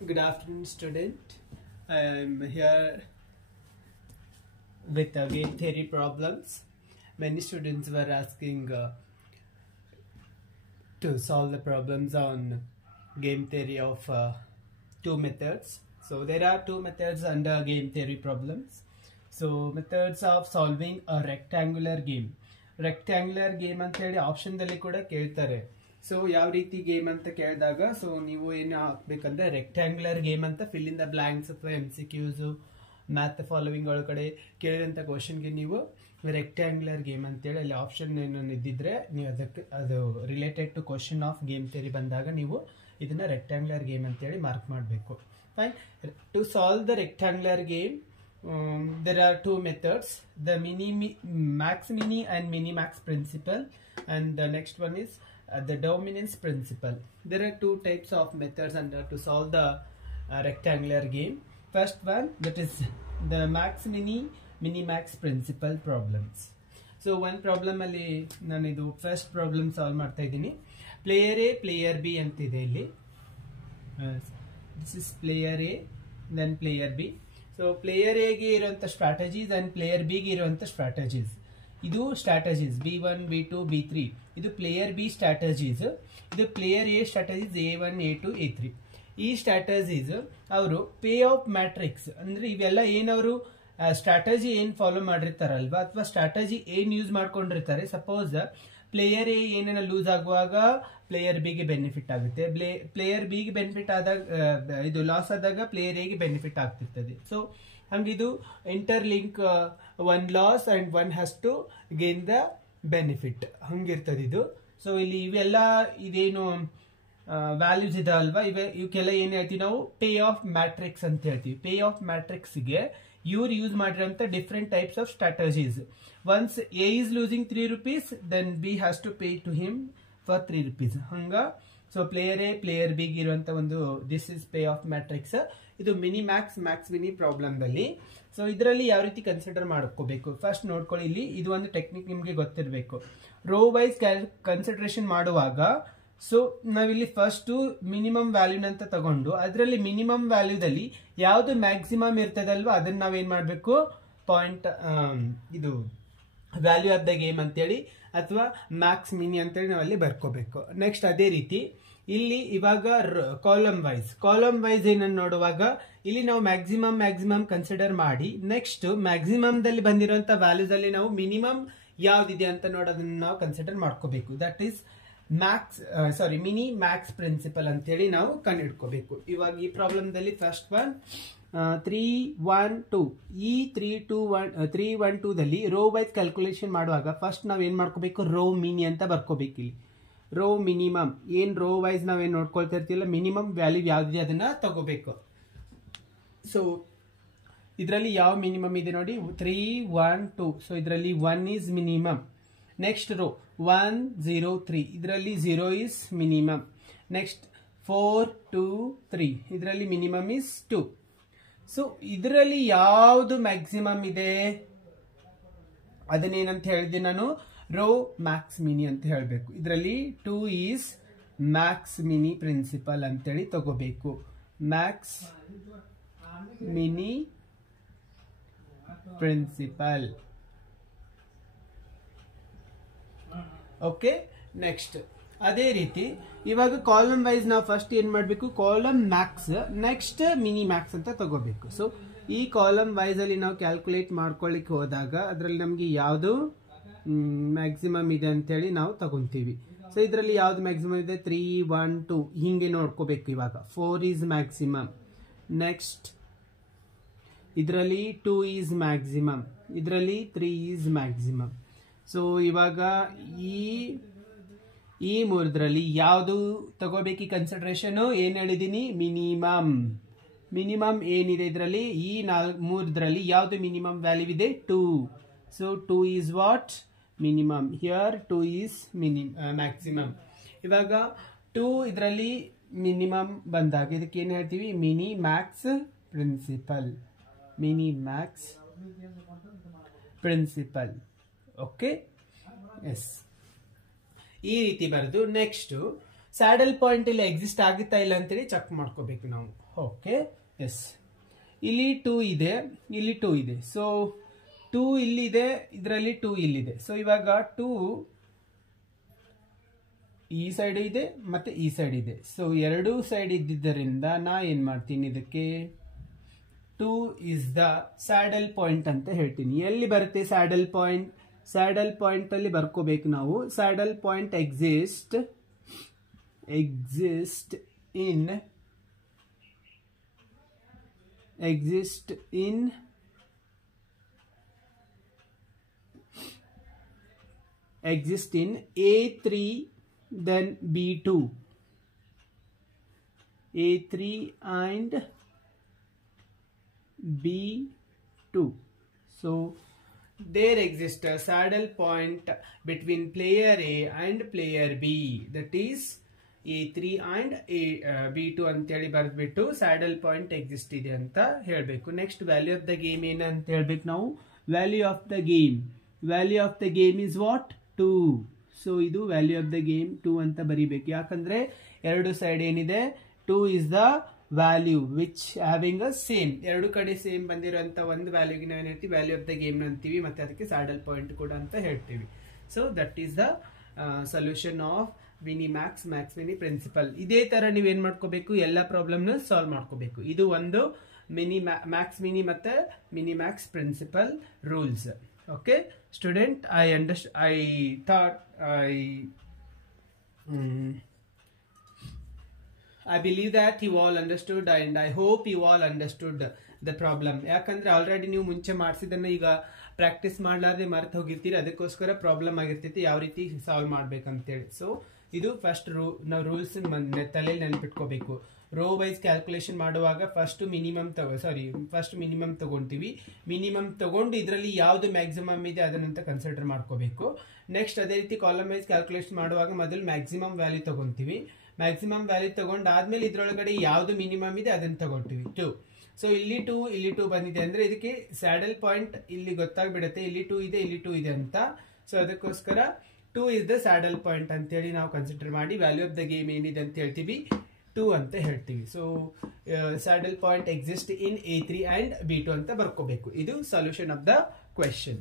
Good afternoon, student. I am here with game theory problems. Many students were asking to solve the problems on game theory of two methods. So there are two methods under game theory problems. So methods of solving a rectangular game. Rectangular game ಅಂತ ಹೇಳಿ option ದಲ್ಲಿ ಕೂಡ ಕೇಳ್ತಾರೆ. So ಯಾವ ರೀತಿ game ಅಂತ ಕೇಳಿದಾಗ so ನೀವು ಏನು ಹಾಕ್ಬೇಕಂದ್ರೆ ರೆಕ್ಟ್ಯಾಂಗ್ಯುಲರ್ ಗೇಮ್ ಅಂತ ಫಿಲ್ ಇನ್ ದ ಬ್ಲಾಂಕ್ಸ್ ಅಥವಾ MCQs ಮ್ಯಾಥ್ ಫಾಲೋವಿಂಗ್ ಒಳಗಡೆ ಕೇಳಿದಂಥ ಕ್ವಶನ್ಗೆ ನೀವು ರೆಕ್ಟ್ಯಾಂಗ್ಯುಲರ್ ಗೇಮ್ ಅಂತೇಳಿ ಅಲ್ಲಿ ಆಪ್ಷನ್ ಏನು ಇದ್ದಿದ್ರೆ ನೀವು ಅದಕ್ಕೆ ಅದು related to question of game theory ಬಂದಾಗ ನೀವು ಇದನ್ನ ರೆಕ್ಟ್ಯಾಂಗ್ಯುಲರ್ ಗೇಮ್ ಅಂತೇಳಿ ಮಾರ್ಕ್ ಮಾಡಬೇಕು. Fine. To solve the rectangular game there are two methods, the max mini and mini max principle, and the next one is the dominance principle. There are two types of methods under to solve the rectangular game. First one, that is the max mini max principle problems. So one problem alli nanu idu first problem solve ಮಾಡ್ತಾ ಇದ್ದೀನಿ. player A player B ಅಂತ ಇದೆ ಇಲ್ಲಿ. This is player A then player B. So player ಎಗೆ ಇರುವಂಥ strategies and player ಬಿಗೆ ಇರುವಂಥ strategies. ಇದು ಸ್ಟ್ರಾಟಜೀಸ್ B1 B2 B3. ಇದು ಪ್ಲೇಯರ್ ಬಿ ಸ್ಟ್ರಾಟಜೀಸ್. ಇದು player A strategies A1 A2 A3. ಈ ಸ್ಟ್ರಾಟಜೀಸ್ ಅವರು ಪೇ ಆಫ್ ಮ್ಯಾಟ್ರಿಕ್ಸ್ ಅಂದ್ರೆ ಇವೆಲ್ಲ ಏನವರು ಸ್ಟ್ರಾಟಜಿ ಏನು ಫಾಲೋ ಮಾಡಿರ್ತಾರಲ್ವಾ ಅಥವಾ ಸ್ಟ್ರಾಟಜಿ ಏನು ಯೂಸ್ ಮಾಡ್ಕೊಂಡಿರ್ತಾರೆ. ಸಪೋಸ್ ಪ್ಲೇಯರ್ ಎ ಏನೇನ ಲೂಸ್ ಆಗುವಾಗ ಪ್ಲೇಯರ್ ಬಿಗೆ ಬೆನಿಫಿಟ್ ಆಗುತ್ತೆ, ಪ್ಲೇಯರ್ ಬಿಗೆ ಬೆನಿಫಿಟ್ ಆದಾಗ ಇದು ಲಾಸ್ ಆದಾಗ ಪ್ಲೇಯರ್ ಎಗೆ ಬೆನಿಫಿಟ್ ಆಗ್ತಿರ್ತದೆ. ಸೊ ಹಂಗಿದು interlink one loss and one has to gain the benefit ಹಂಗಿರ್ತದೆ ಇದು. ಸೊ ಇಲ್ಲಿ ಇವೆಲ್ಲ ಇದೇನು ವ್ಯಾಲ್ಯೂಸ್ ಇದೆ ಅಲ್ವಾ, ಇವಕ್ಕೆಲ್ಲ ಏನ್ ಹೇಳ್ತೀವಿ ನಾವು ಪೇ ಆಫ್ ಮ್ಯಾಟ್ರಿಕ್ಸ್ ಅಂತ ಹೇಳ್ತೀವಿ. ಪೇ ಆಫ್ ಮ್ಯಾಟ್ರಿಕ್ಸ್ಗೆ ಇವ್ರು ಯೂಸ್ ಮಾಡಿರೋಂಥ different types of strategies. Once A is losing 3 rupees then B has to pay to him for 3 rupees ಹಂಗ. ಸೊ ಪ್ಲೇಯರ್ ಎ ಪ್ಲೇಯರ್ ಬಿಗೆ ಇರುವಂತ ಒಂದು this is payoff matrix. ಇದು mini max max mini problem ದಲ್ಲಿ. So ಇದರಲ್ಲಿ ಯಾವ ರೀತಿ consider ಮಾಡ್ಕೋಬೇಕು ಫಸ್ಟ್ ನೋಡ್ಕೊಳ್ಳಿ. ಇಲ್ಲಿ ಇದು ಒಂದು ಟೆಕ್ನಿಕ್ ನಿಮ್ಗೆ ಗೊತ್ತಿರಬೇಕು. ರೋ ವೈಸ್ ಕನ್ಸಿಡರೇಷನ್ ಮಾಡುವಾಗ ಸೊ ನಾವಿಲ್ಲಿ ಫಸ್ಟ್ ಮಿನಿಮಮ್ ವ್ಯಾಲ್ಯೂನಂತ ತಗೊಂಡು ಅದರಲ್ಲಿ ಮಿನಿಮಮ್ ವ್ಯಾಲ್ಯೂದಲ್ಲಿ ಯಾವ್ದು ಮ್ಯಾಕ್ಸಿಮಮ್ ಇರ್ತದಲ್ವಾ ಅದನ್ನ ನಾವೇನ್ ಮಾಡ್ಬೇಕು ಪಾಯಿಂಟ್ ಇದು ವ್ಯಾಲ್ಯೂ ಆಫ್ ದ ಗೇಮ್ ಅಂತೇಳಿ ಅಥವಾ ಮ್ಯಾಕ್ಸ್ ಮಿನಿ ಅಂತೇಳಿ ನಾವಲ್ಲಿ ಬರ್ಕೋಬೇಕು. ನೆಕ್ಸ್ಟ್ ಅದೇ ರೀತಿ ಇಲ್ಲಿ ಇವಾಗ ಕಾಲಮ್ ವೈಸ್ ಏನನ್ನು ನೋಡುವಾಗ ಇಲ್ಲಿ ನಾವು ಮ್ಯಾಕ್ಸಿಮಮ್ ಕನ್ಸಿಡರ್ ಮಾಡಿ ನೆಕ್ಸ್ಟ್ ಮ್ಯಾಕ್ಸಿಮಮ್ ದಲ್ಲಿ ಬಂದಿರುವಂತ ವ್ಯಾಲ್ಯೂಸ್ ಅಲ್ಲಿ ನಾವು ಮಿನಿಮಮ್ ಯಾವ್ದಿದೆ ಅಂತ ನೋಡೋದನ್ನ ನಾವು ಕನ್ಸಿಡರ್ ಮಾಡ್ಕೋಬೇಕು. That is mini max principle ಅಂತೇಳಿ ನಾವು ಕಂಡುಹಿಡ್ಕೋಬೇಕು. ಇವಾಗ ಈ ಪ್ರಾಬ್ಲಮ್ ದಲ್ಲಿ ಫಸ್ಟ್ ಒನ್ 3 1 2 ಈ 3 1 2 ದಲ್ಲಿ ರೋ ವೈಸ್ ಕ್ಯಾಲ್ಕುಲೇಷನ್ ಮಾಡುವಾಗ ಫಸ್ಟ್ ನಾವ್ ಏನ್ ಮಾಡ್ಕೋಬೇಕು ರೋ ಮಿನಿ ಅಂತ ಬರ್ಕೋಬೇಕು. ಇಲ್ಲಿ ರೋ ಮಿನಿಮಮ್ ಏನ್ ರೋ ವೈಸ್ ನಾವೇನ್ ನೋಡ್ಕೊಳ್ತಾ ಇರ್ತೀವಲ್ಲ ಮಿನಿಮಮ್ ವ್ಯಾಲ್ಯೂ ಯಾವ್ದಿದೆ ಅದನ್ನ ತಗೋಬೇಕು. ಸೊ ಇದರಲ್ಲಿ ಯಾವ ಮಿನಿಮಮ್ ಇದೆ ನೋಡಿ 3 1 2. ಸೊ ಇದರಲ್ಲಿ 1 ಈಸ್ ಮಿನಿಮಮ್. ನೆಕ್ಸ್ಟ್ ರೋ 1 0 3 ಇದರಲ್ಲಿ 0 ಈಸ್ ಮಿನಿಮಮ್. ನೆಕ್ಸ್ಟ್ 4 2 3 ಇದರಲ್ಲಿ ಮಿನಿಮಮ್ ಈಸ್ 2. ಸೊ ಇದರಲ್ಲಿ ಯಾವುದು ಮ್ಯಾಕ್ಸಿಮಮ್ ಇದೆ ಅದನ್ನೇನಂತ ಹೇಳಿದೆ ನಾನು ರೋ ಮ್ಯಾಕ್ಸ್ ಮಿನಿ ಅಂತ ಹೇಳಬೇಕು. ಇದರಲ್ಲಿ 2 ಈಸ್ ಮ್ಯಾಕ್ಸ್ ಮಿನಿ ಪ್ರಿನ್ಸಿಪಲ್ ಅಂತೇಳಿ ತಗೋಬೇಕು. Max mini principle. Okay. Next ಅದೇ ರೀತಿ ಇವಾಗ ಕಾಲಮ್ ವೈಸ್ ನಾವು ಫಸ್ಟ್ ಏನ್ ಮಾಡಬೇಕು column max next mini max ಅಂತ ತಗೋಬೇಕು. ಸೊ ಈ ಕಾಲಮ್ ವೈಸ್ ಅಲ್ಲಿ ನಾವು ಕ್ಯಾಲ್ಕುಲೇಟ್ ಮಾಡ್ಕೊಳ್ಳಿಕ್ಕೆ ಹೋದಾಗ ಅದರಲ್ಲಿ ನಮ್ಗೆ ಯಾವುದು ಮ್ಯಾಕ್ಸಿಮಮ್ ಇದೆ ಅಂತೇಳಿ ನಾವು ತಗೊಂತೀವಿ. ಸೊ ಇದರಲ್ಲಿ ಯಾವ್ದು ಮ್ಯಾಕ್ಸಿಮಮ್ ಇದೆ 3 1 2 ಹಿಂಗೆ ನೋಡ್ಕೋಬೇಕು. ಇವಾಗ 4 ಈಸ್ ಮ್ಯಾಕ್ಸಿಮಮ್. ನೆಕ್ಸ್ಟ್ ಇದರಲ್ಲಿ 2 ಈಸ್ ಮ್ಯಾಕ್ಸಿಮಮ್. ಇದರಲ್ಲಿ 3 ಈಸ್ ಮ್ಯಾಕ್ಸಿಮಮ್. ಸೊ ಇವಾಗ ಈ ಮೂರದ್ರಲ್ಲಿ ಯಾವುದು ತಗೋಬೇಕು ಕನ್ಸಿಡರೇಷನ್ ಏನ್ ಹೇಳಿದೀನಿ ಮಿನಿಮಮ್ ಏನಿದೆ ಇದರಲ್ಲಿ ಈ ಮೂರದ್ರಲ್ಲಿ ಯಾವ್ದು ಮಿನಿಮಮ್ ವ್ಯಾಲ್ಯೂ ಇದೆ 2. So 2 is what minimum. Here 2 is maximum. ಇವಾಗ 2 ಇದರಲ್ಲಿ ಮಿನಿಮಮ್ ಬಂದಾಗ ಇದಕ್ಕೆ ಏನ್ ಹೇಳ್ತೀವಿ mini max principle. Okay. Yes ಈ ರೀತಿ ಬರೆದು ನೆಕ್ಸ್ಟ್ ಸ್ಯಾಡಲ್ ಪಾಯಿಂಟ್ ಇಲ್ಲಿ ಎಕ್ಸಿಸ್ಟ್ ಆಗುತ್ತಾ ಇಲ್ಲ ಅಂತೇಳಿ ಚೆಕ್ ಮಾಡ್ಕೋಬೇಕು ನಾವು. ಓಕೆ, ಎಸ್, ಇಲ್ಲಿ 2 ಇದೆ, ಇಲ್ಲಿ 2 ಇದೆ. ಸೊ 2 ಇಲ್ಲಿದೆ, ಇದರಲ್ಲಿ 2 ಇಲ್ಲಿದೆ. ಸೊ ಇವಾಗ 2 ಈ ಸೈಡ್ ಇದೆ ಮತ್ತೆ ಈ ಸೈಡ್ ಇದೆ. ಸೊ ಎರಡೂ ಸೈಡ್ ಇದ್ದಿದ್ದರಿಂದ ನಾ ಏನ್ ಮಾಡ್ತೀನಿ, ಇದಕ್ಕೆ 2 ಇಸ್ ದ ಸ್ಯಾಡಲ್ ಪಾಯಿಂಟ್ ಅಂತ ಹೇಳ್ತೀನಿ. ಎಲ್ಲಿ ಬರುತ್ತೆ ಸ್ಯಾಡಲ್ ಪಾಯಿಂಟ್? ಸ್ಯಾಡಲ್ ಪಾಯಿಂಟ್ ಅಲ್ಲಿ ಬರ್ಕೋಬೇಕು ನಾವು. Saddle point exist in A3 then B2, A3 and B2. So there exists a saddle point between player A and player B, that is A3 and B2 ಅಂತೇಳಿ ಬರೆದ್ಬಿಟ್ಟು saddle point exist ಇದೆ ಅಂತ ಹೇಳಬೇಕು. Next value of the game ಏನಂತ ಹೇಳ್ಬೇಕು ನಾವು. Value of the game is what? 2. So ಇದು value of the game 2 ಅಂತ ಬರೀಬೇಕು. ಯಾಕಂದ್ರೆ ಎರಡು ಸೈಡ್ ಏನಿದೆ, 2 is the value which having a same, ಎರಡು ಕಡೆ ಸೇಮ್ ಬಂದಿರುವಂತ ಒಂದು ವ್ಯಾಲ್ಯೂಗೆ ನಾವು ಏನ್ ಹೇಳ್ತೀವಿ, ವ್ಯಾಲ್ಯೂ ಆಫ್ ದ ಗೇಮ್ ಅಂತೀವಿ, ಮತ್ತೆ ಅದಕ್ಕೆ ಸ್ಯಾಡಲ್ ಪಾಯಿಂಟ್ ಕೂಡ ಅಂತ ಹೇಳ್ತೀವಿ. So that is the solution of minimax max mini principle. ಇದೇ ತರ ನೀವೇನ್ ಮಾಡ್ಕೋಬೇಕು, ಎಲ್ಲ ಪ್ರಾಬ್ಲಮ್ ನ ಸಾಲ್ವ್ ಮಾಡ್ಕೋಬೇಕು. ಇದು ಒಂದು ಮ್ಯಾಕ್ಸ್ ಮಿನಿ ಮತ್ತೆ minimax principle rules. Okay, student, I believe that you all understood and I hope you all understood the problem. ಯಾಕಂದ್ರೆ ಆಲ್ರೆಡಿ ನೀವು ಮುಂಚೆ ಮಾಡಿಸಿದನ್ನ ಈಗ ಪ್ರಾಕ್ಟೀಸ್ ಮಾಡಲಾರ್ದೆ ಮರ್ತು ಹೋಗಿರ್ತೀರಿ, ಅದಕ್ಕೋಸ್ಕರ ಪ್ರಾಬ್ಲಮ್ ಆಗಿರ್ತೈತಿ ಯಾವ ರೀತಿ ಸಾಲ್ವ್ ಮಾಡ್ಬೇಕಂತೇಳಿ. ಸೊ ಇದು ಫಸ್ಟ್ ನಾವು ರೂಲ್ಸ್ ತಲೆಯಲ್ಲಿ ನೆನಪಿಟ್ಕೋಬೇಕು. ರೋ ವೈಸ್ ಕ್ಯಾಲ್ಕುಲೇಷನ್ ಮಾಡುವಾಗ ಫಸ್ಟ್ ಮಿನಿಮಮ್ ತಗೊಂತೀವಿ. ಮಿನಿಮಮ್ ತಗೊಂಡು ಇದರಲ್ಲಿ ಯಾವ್ದು ಮ್ಯಾಕ್ಸಿಮಮ್ ಇದೆ ಅದನ್ನಂತ ಕನ್ಸಿಡರ್ ಮಾಡ್ಕೋಬೇಕು. ನೆಕ್ಸ್ಟ್ ಅದೇ ರೀತಿ ಕಾಲಮ್ ವೈಸ್ ಕ್ಯಾಲ್ಕುಲೇಷನ್ ಮಾಡುವಾಗ ಮೊದಲು ಮ್ಯಾಕ್ಸಿಮಮ್ ವ್ಯಾಲ್ಯೂ ತಗೊಂತೀವಿ. ಮ್ಯಾಕ್ಸಿಮಮ್ ವ್ಯಾಲ್ಯೂ ತಗೊಂಡಾದ್ಮೇಲೆ ಇದ್ರೊಳಗಡೆ ಯಾವ್ದು ಮಿನಿಮಮ್ ಇದೆ ಅದನ್ನ ತಗೊಂತೀವಿ. 2. ಸೊ ಇಲ್ಲಿ 2 ಬಂದಿದೆ ಅಂದ್ರೆ ಇದಕ್ಕೆ ಸ್ಯಾಡಲ್ ಪಾಯಿಂಟ್ ಇಲ್ಲಿ ಗೊತ್ತಾಗ್ಬಿಡುತ್ತೆ, ಇಲ್ಲಿ 2 ಇದೆ, ಇಲ್ಲಿ 2 ಇದೆ ಅಂತ. ಸೊ ಅದಕ್ಕೋಸ್ಕರ 2 ಇಸ್ ದ ಸ್ಯಾಡಲ್ ಪಾಯಿಂಟ್ ಅಂತೇಳಿ ನಾವು ಕನ್ಸಿಡರ್ ಮಾಡಿ ವ್ಯಾಲ್ಯೂ ಆಫ್ ದ ಗೇಮ್ ಏನಿದೆ ಅಂತ ಹೇಳ್ತೀವಿ, 2 ಅಂತ ಹೇಳ್ತೀವಿ. So saddle point exist in A3 and B2 ಅಂತ ಬರ್ಕೋಬೇಕು. ಇದು ಸೊಲ್ಯೂಷನ್ ಆಫ್ ದ ಕ್ವೆಶ್ಚನ್.